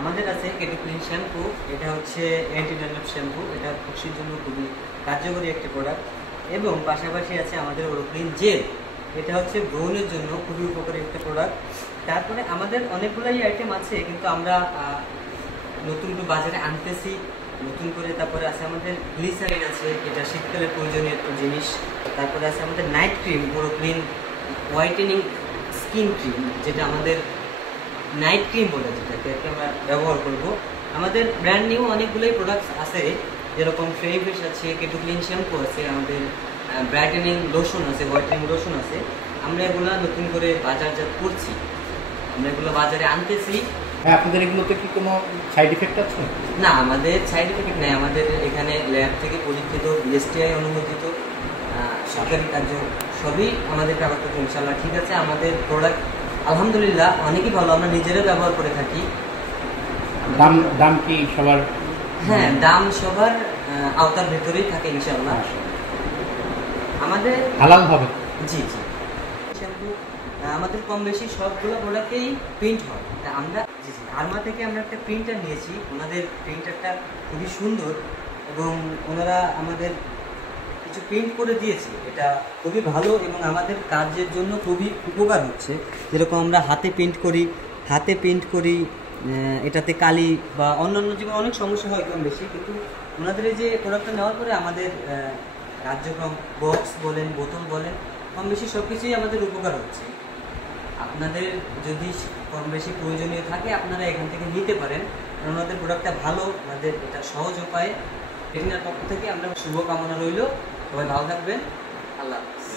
আমাদের কাছে কেটো clean shampoo, এটা হচ্ছে অ্যান্টি ড্যান্ড্রফ শ্যাম্পু। এটা খুশির জন্য খুবই কার্যকরী একটি প্রোডাক্ট। এবং পাশাপাশি আছে আমাদের ওরো ক্লিন জেল, এটা হচ্ছে ব্রণের জন্য খুবই উপকারী একটা প্রোডাক্ট। তারপরে আমাদের অনেকগুলোই আইটেম আছে, কিন্তু আমরা নতুন বাজারে আনতেছি নতুন করে। তারপরে আছে আমাদের গ্লিসারিন আছে, এটা শীতকালের প্রয়োজনীয় একটা জিনিস। তারপরে আছে আমাদের নাইট ক্রিম, ওরো ক্লিন হোয়াইটেনিং স্কিন ক্রিম, যেটা আমাদের নাইট ক্রিম বলে, যেটাকে আমরা ব্যবহার করব। আমাদের ব্র্যান্ড নিউ অনেকগুলোই প্রোডাক্টস আছে, যেরকম ফেরিফিশ আছে, কেটো ক্লিন শ্যাম্পু আছে, আমাদের ব্রাইটেনিং লোশন আছে, হোয়াইটেনিং লোশন আছে। আমরা এগুলো নতুন করে বাজারজাত করছি, আমরা এগুলো বাজারে আনতেছি। হ্যাঁ, আপনাদের এগুলোতে কি কোনো সাইড ইফেক্ট আছে? না, আমাদের সাইড ইফেক্ট নেই। আমাদের এখানে ল্যাব থেকে পরীক্ষিত, বিএসটিআই অনুমোদিত, সরকারি কার্য সবই আমাদের কাগজপত্র ইনশাআল্লাহ ঠিক আছে। আমাদের প্রোডাক্ট আলহামদুলিল্লাহ অনেকই ভালো, আমরা নিজেরা ব্যবহার করে থাকি। দাম কি সবার? হ্যাঁ, দাম সবার আওতার ভেতরেই থাকে ইনশাআল্লাহ। আমাদের হালাল হবে। জি জি। শ্যাম্পু আমাদের কম বেশি সবগুলো প্রোডাক্টেই প্রিন্ট হয়। আমরা জি জি আরমা থেকে আমরা একটা প্রিন্টার নিয়েছি, ওনাদের প্রিন্টারটা খুবই সুন্দর এবং ওনারা আমাদের কিছু প্রিন্ট করে দিয়েছে, এটা খুবই ভালো এবং আমাদের কাজের জন্য খুবই উপকার হচ্ছে। যেরকম আমরা হাতে প্রিন্ট করি, এটাতে কালি বা অন্যান্য জীবনে অনেক সমস্যা হয় কম বেশি, কিন্তু ওনাদের এই যে প্রোডাক্টটা নেওয়ার পরে আমাদের কার্যক্রম, বক্স বলেন, বোতল বলেন, কম বেশি সব কিছুই আমাদের উপকার হচ্ছে। আপনাদের যদি কম বেশি প্রয়োজনীয় থাকে আপনারা এখান থেকে নিতে পারেন, কারণ ওনাদের প্রোডাক্টটা ভালো, ওনাদের এটা সহজ উপায়ে। রেটিনার পক্ষ থেকে আমরা শুভকামনা রইল, সবাই ভালো থাকবেন। আল্লাহ হাফেজ।